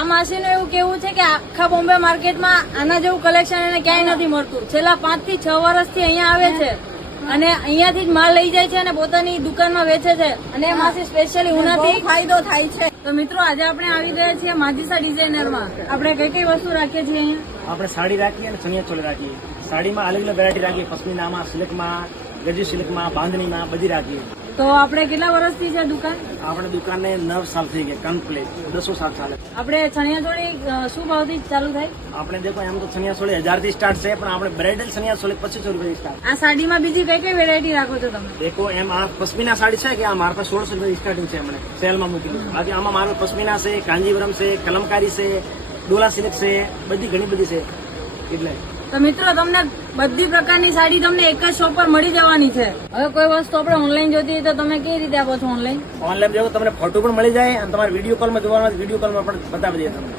આ માસીનું એવું કેવું છે કે આખા બોમ્બે માર્કેટમાં આના જેવું કલેક્શન એને ક્યાંય નથી મળતું. છેલ્લા 5 થી 6 વર્ષથી અહીંયા આવે છે અને અહીંયાથી જ માલ લઈ જાય છે અને પોતાની દુકાનમાં વેચે છે. અને એ માસી સ્પેશિયલી ઉનાથી ફાયદો થાય છે. તો મિત્રો આજે આપણે આવી ગયા છીએ માજીસા ડિઝાઇનરમાં. આપણે કઈ કઈ વસ્તુ રાખીએ છીએ અહીંયા? આપણે સાડી રાખીએ અને ચણિયા ચોળી રાખીએ. સાડીમાં અલગ અલગ વેરાયટી રાખીએ, પશ્મિનામાં, સિલ્કમાં, ગજી સિલ્કમાં, બાંધણીમાં બધી રાખીએ. તો આપણે કેટલા વર્ષથી છે દુકાન? આપણે દુકાનને 9 સાલ થઈ ગયા, કમ્પ્લીટ 10 સાલ ચાલે. આપણે ચણિયા ચોળી શું ભાવથી ચાલુ થાય? આપણે દેખો એમ તો ચણિયા ચોળી 1000 થી સ્ટાર્ટ છે, પણ આપણે બ્રાઇડલ ચણિયા ચોળી 2500 રૂપિયા સ્ટાર્ટ. આ સાડીમાં બીજી કઈ કઈ વેરાયટી રાખો છો તમે? દેખો એમ આ પશ્મિના સાડી છે કે આ મારા પાસે 1600 રૂપિયા સ્ટાર્ટિંગ છે. હમણાં સેલમાં મૂકી દીધું. બાકી આમાં મારું પશ્મિના છે, કાંજીવરમ છે, કલમકારી છે, ડોલા સિલ્ક છે, બધી ઘણી બધી છે. એટલે તો મિત્રો તમને બધી પ્રકારની સાડી તમને એક જ શોપ પર મળી જવાની છે. હવે કોઈ વસ્તુ આપણે ઓનલાઈન જોતી હોય તો તમે કેવી રીતે આપો છો ઓનલાઈન? ઓનલાઈન જો તમને ફોટો પણ મળી જાય અને તમારે વિડીયો કોલમાં જોવાનું વિડીયો કોલમાં પણ બતાવી દઈએ તમને.